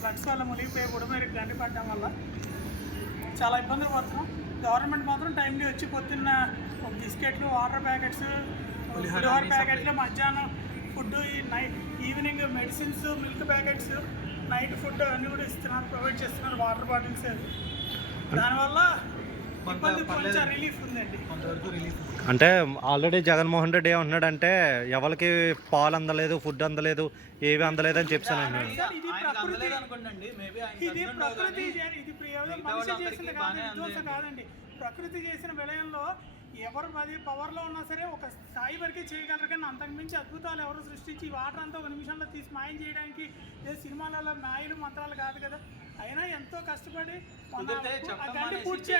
Floods వల్ల మునిగిపోయి బుడమేరికి గండి పడడం వల్ల చాలా ఇబ్బందులు పడుతున్నాం. గవర్నమెంట్ మాత్రం టైంలీ వచ్చి పొద్దున్న బిస్కెట్లు వాటర్ ప్యాకెట్స్ పులిహోర ప్యాకెట్లు మధ్యాహ్నం food night evening medicines milk packets night food అన్నీ కూడా ఇస్తున్నారు ప్రొవైడ్ చేస్తున్నారు వాటర్ బాటిల్స్. దానివల్ల అంటే ఆల్రెడీ జగన్మోహన్ రెడ్డి ఏమంటున్నాడంటే ఎవరికి పాలు అందలేదు ఫుడ్ అందలేదు ఏవి అందలేదు అని చెప్పాను అన్నాడు. సార్, ఇది ప్రకృతి అనుకోండి మేబీ ఇది ప్రకృతి చే- ఇది కేవలం మనిషి చేసింది కాదు విధ్వంసం కాదండి. ప్రకృతి చేసిన విలయంలో ఎవరు అది పవర్లో ఉన్నా సరే ఒక స్థాయి వరకే చేయగలరు కానీ అంతకు మించి అద్భుతాలు ఎవరు సృష్టించి వాటర్ అంతా ఒక నిమిషంలో తీసి మాయం చేయడానికి ఏ సినిమాలలో మాయలు మంత్రాలు కాదు కదా. అయినా ఎంతో కష్టపడి పూర్తి.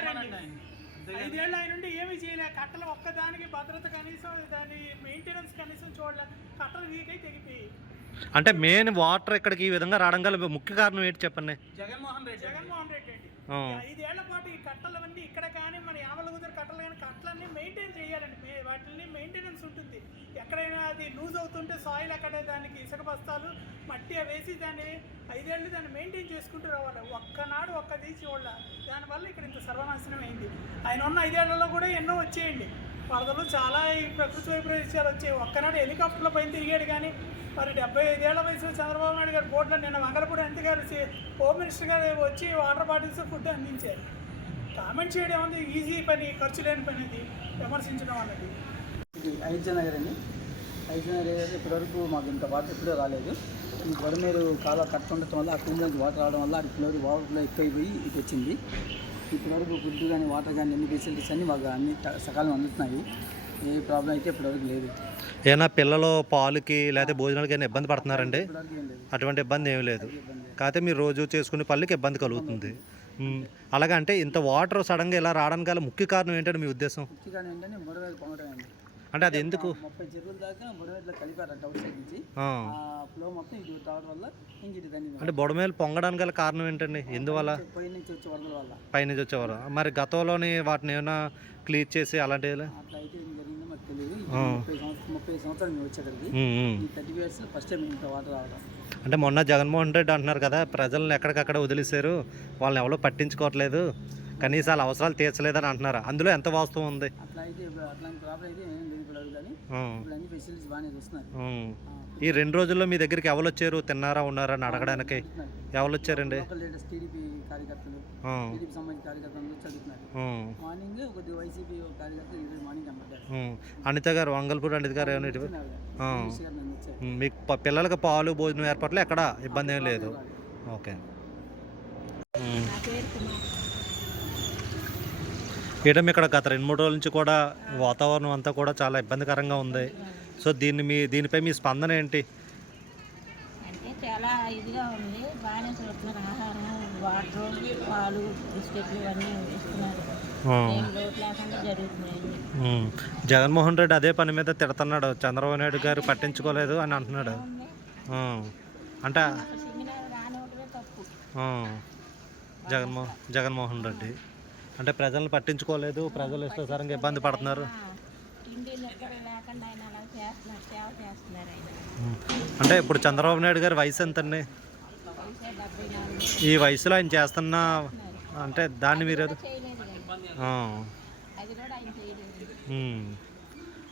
ఐదేళ్ళు ఆయన. నుండి ఏమీ చేయలే. కట్టలు ఒక్కదానికి భద్రత కనీసం దాని మెయింటెనెన్స్ కనీసం చూడలేదు. కట్టలు వీక్ అయి తెగిపోయి అంటే మెయిన్ వాటర్ ఇక్కడికి ఈ విధంగా రావడం గల ముఖ్య కారణం ఏంటి చెప్పండి? జగన్మోహన్ రెడ్డి. జగన్మోహన్ రెడ్డి అండి ఆ. ఐదేళ్ళ పాటు ఈ కట్టలవన్నీ ఇక్కడ కానీ మన యావల కుదిరి కట్టలు కానీ కట్టలన్నీ మెయింటైన్ చేయాలండి. వాటిని మెయింటెనెన్స్ ఉంటుంది. ఎక్కడైనా అది లూజ్ అవుతుంటే సాయిల్ అక్కడ దానికి ఇసుక బస్తాలు మట్టి అవి వేసి దాన్ని ఐదేళ్ళు దాన్ని మెయింటైన్ చేసుకుంటూ రావాలి. ఒక్కనాడు ఒక్క తీసి వాళ్ళ. దానివల్ల ఇక్కడ ఇంత సర్వనాశనం అయింది. ఆయన ఉన్న ఐదేళ్ళలో కూడా ఎన్నో వచ్చేయండి. వరదలు చాలా ఈ ప్రకృతి వైపరీత్యాలు వచ్చాయి. ఒక్కనాడు హెలికాప్టర్లో పైన తిరిగాడు కానీ మరి డెబ్బై ఐదేళ్ళ వయసులో చంద్రబాబు నాయుడు గారు బోర్డులో నిన్న మంగళపూడి అంతే గారు హోమ్ మినిస్టర్ గారు వచ్చి వాటర్ బాటిల్స్ ఫుడ్ అందించారు. కామెంట్ చేయడం అనేది ఈజీ పని ఖర్చు లేని పని ఇది విమర్శించడం అన్నది ఇది అయోధ్య నగర్ అండి. అయోధ్య నగర్ ఇప్పటివరకు మాకు ఇంత వాటర్ ఎప్పుడూ రాలేదు. ఈ గొడమేరు కాలువ కట్ట ఉండటం వల్ల ఆ కింద నుంచి వాటర్ రావడం వల్ల అది ఫ్లోర్ వాటర్లో ఎక్కువైపోయి ఇటు వచ్చింది. ఇప్పటివరకు ఫుడ్ కానీ వాటర్ కానీ అన్ని ఫెసిలిటీస్ అన్నీ మాకు అన్ని సకాలం అందుతున్నాయి. ఏ ప్రాబ్లం అయితే ఇప్పటివరకు లేదు. ఏమైనా పిల్లలు పాలుకి లేకపోతే భోజనాలకి ఏమైనా ఇబ్బంది పడుతున్నారండి? అటువంటి ఇబ్బంది ఏమీ లేదు. కాకపోతే మీరు రోజు చేసుకునే పనులకి ఇబ్బంది కలుగుతుంది. అలాగే అంటే ఇంత వాటర్ సడన్గా ఇలా రావడానికి గల ముఖ్య కారణం ఏంటంటే మీ ఉద్దేశం? ముఖ్యంగా ఏంటంటే బొడవేలు పొంగడం అండి. అంటే అది ఎందుకు? ముప్పై చెరువుల దాకా బొడవేట్లో కలిపారంట అవుట్ సైడ్ నుంచి. ఆ. ఆ ఫ్లో మొత్తం ఇటు రావడం వల్ల ఇంక ఇటు దాన్ని అంటే బొడమేలు పొంగడానికి గల కారణం ఏంటండి? ఎందువల్ల? పై నుంచి వచ్చే వరదల వల్ల. పైనుంచి వచ్చేవారు మరి గతంలోని వాటిని ఏమైనా క్లీన్ చేసి అలాంటివి అట్లా అయితే తెలియదు ఈ ఆ. ముప్పై సంవత్సరం ముప్పై సంవత్సరాలు మేము వచ్చేటప్పటికి ఉమ్, ఉమ్. ఈ థర్టీ ఇయర్స్ ఫస్ట్ టైం ఇంత వాటర్ రావడం. అంటే మొన్న జగన్మోహన్ రెడ్డి అంటున్నారు కదా ప్రజల్ని ఎక్కడికక్కడ వదిలేశారు వాళ్ళని ఎవరో పట్టించుకోవట్లేదు కనీసం వాళ్ళ అవసరాలు తీర్చలేదని అంటున్నారు. అందులో ఎంత వాస్తవం ఉంది? అట్లా అయితే ఇప్పుడు అట్లాంటి ప్రాబ్లం అయితే ఏం లేదు ఇప్పుడు కానీ ఆ, ఇప్పుడు అన్ని ఫెసిలిటీస్ బాగానే చూస్తున్నారు. ఉమ్. ఆ, ఈ రెండు రోజుల్లో మీ దగ్గరికి ఎవరు వచ్చారు? తిన్నారా ఉన్నారా అని అడగడానికి. ఎవరు వచ్చారండి? టీడీపీ కార్యకర్తలు టీడీపీ సంబంధించిన కార్యకర్తలు చదువుతున్నారు. మార్నింగ్ వైసీపీ కార్యకర్తలు ఈరోజు మార్నింగ్. అనిత గారు వంగల్పూర్ అనిత గారు మీకు ప- పిల్లలకి పాలు భోజనం ఏర్పాట్లు ఎక్కడ? ఇబ్బంది ఏం లేదు. ఓకే. ఏటం ఇక్కడ గత రెండు మూడు రోజుల నుంచి కూడా వాతావరణం అంతా కూడా చాలా ఇబ్బందికరంగా ఉంది. సో దీన్ని మీ దీనిపై మీ స్పందన ఏంటి? చాలా ఇదిగా ఉంది. బాగానే చూస్తున్నారు. ఆహారం వాటర్ పాలు బిస్కెట్లు ఇవన్నీ ఇస్తున్నారు. జగన్మోహన్ రెడ్డి అదే పని మీద తిడుతున్నాడు. చంద్రబాబు నాయుడు గారు పట్టించుకోలేదు అని అంటున్నాడు. అంటే ఒక సెమినార్ రానివ్వడమే తప్పు. ఆ, జగన్మో జగన్మోహన్ రెడ్డి. అంటే ప్రజలను పట్టించుకోలేదు. ప్రజలు ఇష్టసరంగా ఇబ్బంది పడుతున్నారు. లేకుండా ఆయన అలా చేస్తున్నారు సేవ చేస్తున్నారు ఆయన. ఉమ్. అంటే ఇప్పుడు చంద్రబాబు నాయుడు గారి వయసు డెబ్బై నాలుగు ఈ వయసులో ఆయన చేస్తున్న అంటే దాన్ని మీరు.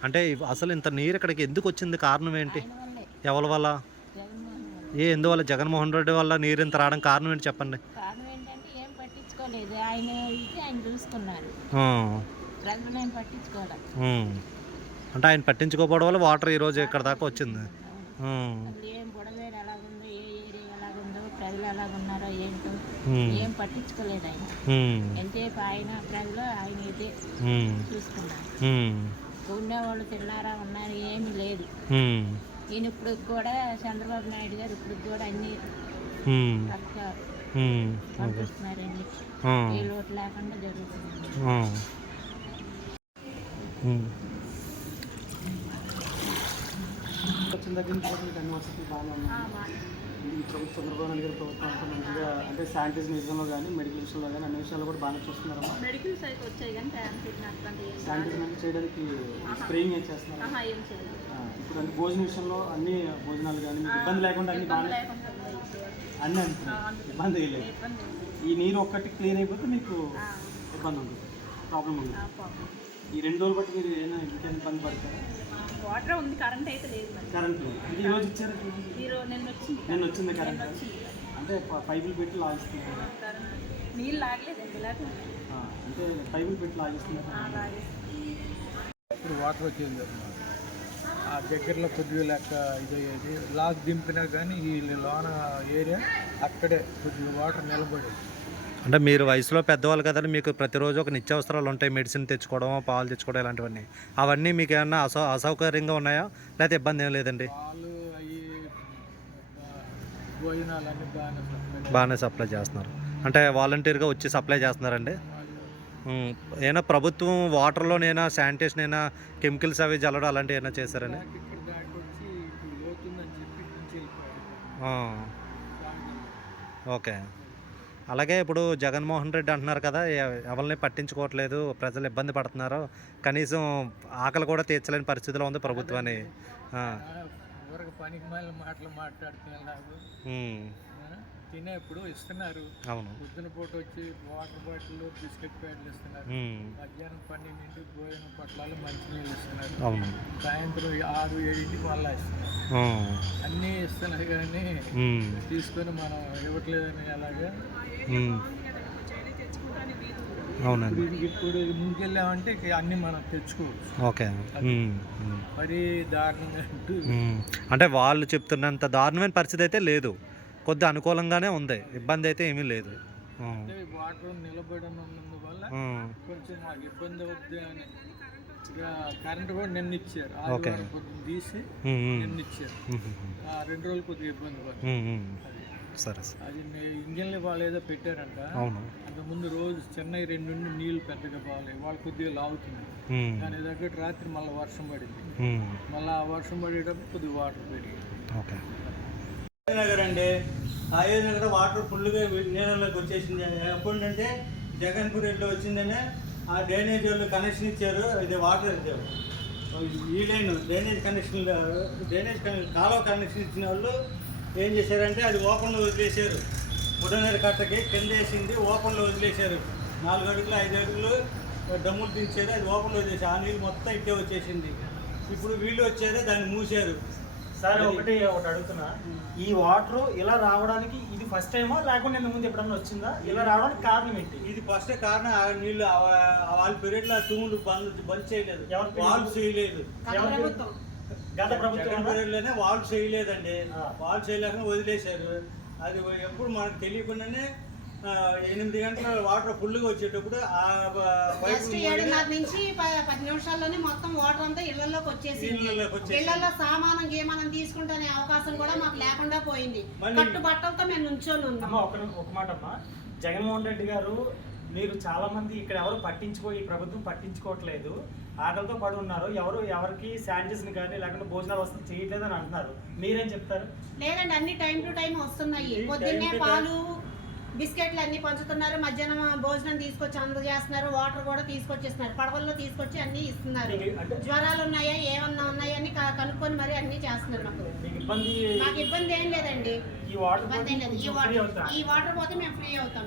అంటే అసలు ఇంత నీరు ఇక్కడికి ఎందుకు వచ్చింది? కారణం ఏంటి? ఎవరి వల్ల. ఏ ఎందువల్ల? జగన్మోహన్ రెడ్డి వల్ల నీరు ఇంత రావడం కారణం ఏంటి చెప్పండి? పట్టించుకోలేదు. ఆయన చూసుకున్నారు. అంటే ఆయన పట్టించుకోకపోవడం వల్ల వాటర్ ఈరోజు ఇక్కడ దాకా వచ్చింది ప్రజలు ఎలాగున్నారో ఏంటో. ఏం పట్టించుకోలేదు ఆయన. ఎంతసేపు ఆయన ప్రజలు ఆయన ఇదే. చూసుకున్నారు. ఉండేవాళ్ళు తిన్నారా ఉన్నారు ఏమీ లేదు. ఈయన ఇప్పుడు కూడా చంద్రబాబు నాయుడు గారు ఇప్పుడు కూడా అన్ని. పంపిస్తున్నారండి. ఏ లోటు లేకుండా జరుగుతుంది ఆ. ఉమ్. వచ్చిన దగ్గర నుంచి కూడా మీకు అన్ని వసతులు బాగానే ఉన్నాయి. ఈ ప్రభుత్వం చంద్రబాబు నాయుడు గారి ప్రభుత్వం అంతా మంచిగా అంటే శానిటైజేషన్ విషయంలో కానీ మెడికల్ విషయంలో కానీ అన్ని విషయాల్లో కూడా బాగానే చూస్తున్నారమ్మా. మెడికల్ సైట్ వచ్చాయి కానీ ట్రాన్స్పోర్ట్ అట్లాంటి శానిటైజేషన్ చేయడానికి స్ప్రేయింగ్ ఏం చేస్తున్నారు? ఇప్పుడు అన్ని భోజన విషయంలో అన్ని భోజనాలు కానీ మీకు ఇబ్బంది లేకుండా అన్ని బాగానే లేకుండా అన్నీ ఇబ్బంది లేదు. ఈ నీరు ఒక్కటి క్లియర్ అయిపోతే మీకు ఇబ్బంది ఉంది ప్రాబ్లం ఉంది ఈ రెండు రోజులు బట్టి మీరు ఏమైనా ఇంకేం ఇబ్బంది పడతారా? వాటర్ ఉంది కరెంట్ అయితే లేదు కరెంట్ లేదు. రోజు ఇచ్చారు ఈరోజు నిన్న వచ్చింది నేను వచ్చింది కరెంట్ అంటే పైపులు పెట్టి లాగిస్తున్నారు. నీళ్ళు లాగలేదండి ఇలాగే ఆ, అంటే పైపులు పెట్టి లాగిస్తున్నారు. లాగేసి ఇప్పుడు వాటర్ వచ్చేది ఆ దగ్గరలో కొద్దిగా లెక్క ఇదయ్యేది. లాక్ దింపినా కానీ ఈ లోన ఏరియా అక్కడే కొద్దిగా వాటర్ నిలబడేది. అంటే మీరు వయసులో పెద్దవాళ్ళు కదండి మీకు ప్రతిరోజు ఒక నిత్యావసరాలు ఉంటాయి. మెడిసిన్ తెచ్చుకోవడం పాలు తెచ్చుకోవడం ఇలాంటివన్నీ. అవన్నీ మీకు ఏమన్నా అసౌ అసౌకర్యంగా ఉన్నాయా? లేకపోతే ఇబ్బంది ఏం లేదండి? బాగానే సప్లై చేస్తున్నారు. అంటే వాలంటీర్గా వచ్చి సప్లై చేస్తున్నారండి? ఏమైనా ప్రభుత్వం వాటర్లో ఏమైనా శానిటేషన్ అయినా కెమికల్స్ అవి జల్లడం అలాంటివి ఏమైనా చేశారండి? ఆ, ఓకే. అలాగే ఇప్పుడు జగన్మోహన్ రెడ్డి అంటున్నారు కదా ఎవరిని పట్టించుకోవట్లేదు ప్రజలు ఇబ్బంది పడుతున్నారు కనీసం ఆకలి కూడా తీర్చలేని పరిస్థితిలో ఉంది ప్రభుత్వాన్ని. మాటలు తినేప్పుడు ఇస్తున్నారు. అవును. పొద్దున పూట వచ్చి వాటర్ బాటిల్ బిస్కెట్ ప్యాడ్లు ఇస్తున్నారు. మధ్యాహ్నం పన్నెండింటికి భోజనం పొట్లాలు మంచినీళ్ళు ఇస్తున్నారు. అవును. సాయంత్రం ఆరు ఏడింటికి మళ్ళీ ఇస్తున్నారు. అన్నీ ఇస్తున్నారు కానీ తీసుకొని మనం ఇవ్వట్లేదని అలాగా. అవునండి. ఇప్పుడు ముందుకెళ్ళామంటే అన్నీ మనం తెచ్చుకోవచ్చు. ఓకే. మరీ దారుణంగా అంటూ. వాళ్ళు చెప్తున్నంత దారుణమైన పరిస్థితి అయితే లేదు. కొద్ది అనుకూలంగానే ఉంది. ఇబ్బంది అయితే ఏమీ లేదు. వాటర్ నిలబడి ఉన్నందువల్ల. కొంచెం మాకు ఇబ్బంది అవుద్ది అని. కరెంట్ కూడా నిన్న ఇచ్చారు. ఆదివారం తీసి. నిన్న ఇచ్చారు. రెండు రోజులు కొద్దిగా ఇబ్బంది పడుతుంది. సరే సరే. అది ఇంజన్లు వాళ్ళు ఏదో పెట్టారంట. అవును. అంతకుముందు రోజు చెన్నై రెండు నుండి నీళ్ళు పెద్దగా బాగాలేదు వాళ్ళు కొద్దిగా లాగుతుంది. దాని దగ్గర రాత్రి మళ్ళీ వర్షం పడింది. మళ్ళీ ఆ వర్షం పడేటప్పుడు కొద్దిగా వాటర్ పెరిగింది ఓకే. నగర్ అండి. అయోధ్య నగర్ వాటర్ ఫుల్గా నీళ్ళలోకి వచ్చేసింది. ఎప్పుడంటే జగన్పూర్ రెడ్డి వచ్చిందనే ఆ డ్రైనేజ్ వాళ్ళు కనెక్షన్ ఇచ్చారు. ఇది వాటర్ ఇచ్చారు ఈ line drainage connection drainage connection కాలువ కనెక్షన్ ఇచ్చిన వాళ్ళు ఏం చేశారంటే అది ఓపెన్లో వదిలేశారు. బుడనేరు కట్టకి కింద వేసింది ఓపెన్లో వదిలేశారు. నాలుగు అడుగులు ఐదు అడుగులు డమ్ములు దించారు అది ఓపెన్లో వదిలేసి ఆ నీళ్ళు మొత్తం ఇట్టే వచ్చేసింది. ఇప్పుడు వీళ్ళు వచ్చారు దాన్ని మూసారు సరే ఒకటి ఒకటి అడుగుతున్నా. ఈ వాటర్ ఇలా రావడానికి ఇది ఫస్ట్ టైమా లేకుంటే ఇంతకు ముందు ఎప్పుడన్నా వచ్చిందా? ఇలా రావడానికి కారణం ఏంటి? ఇది ఫస్ట్ కారణం ఆ నీళ్ళు వాళ్ళ పీరియడ్లో ఆ తూములు బంద్ బంద్ చేయలేదు? వాళ్ళు చేయలేదు. గత జగన్ ప్రభుత్వం పీరియడ్లోనే వాళ్ళు చేయలేదండి. వాళ్ళు చేయలేక వదిలేశారు. అది ఎప్పుడు మనకు తెలియకుండానే ఎనిమిది గంటల వాటర్ ఫుల్గా వచ్చేటప్పుడు ఆ పైపు జస్ట్ ఏడున్నర నుంచి ప- పది నిమిషాల్లోనే మొత్తం వాటర్ అంతా ఇళ్ళలోకి వచ్చేసింది. ఇళ్ళలో సామానం గీమానం తీసుకుంటే అవకాశం కూడా మాకు లేకుండా పోయింది. మళ్ళీ- కట్టు బట్టలతో మేము నుంచొని ఒక మాట అమ్మా జగన్మోహన్ రెడ్డి గారు మీరు చాలా మంది ఇక్కడ ఎవరు పట్టించుకో ఈ ప్రభుత్వం పట్టించుకోవట్లేదు. ఆకలితో పడి ఉన్నారు. ఎవరు ఎవరికి శానిటైజర్ కానీ లేకుంటే భోజనాలు వసతులు చేయట్లేదు అని అంటున్నారు. మీరేం చెప్తారు? లేదండి అన్ని టైం టు టైం వస్తున్నాయి. పొద్దున్నే పాలు బిస్కెట్లు అన్ని పంచుతున్నారు. మధ్యాహ్నం భోజనం తీసుకొచ్చి అందజేస్తున్నారు వాటర్ కూడా తీసుకొచ్చేస్తున్నారు. పడవల్లో తీసుకొచ్చి అన్ని ఇస్తున్నారు. జ్వరాలు ఉన్నాయా? ఏమన్నా ఉన్నాయా? అని కనుక్కొని మరి అన్ని చేస్తున్నారు మాకు. మీకు ఇబ్బంది ఏం లేదండి. ఈ వాటర్ ఇబ్బంది ఏం లేదు. ఈ వాటర్ ఈ వాటర్ పోతే మేము ఫ్రీ అవుతాం.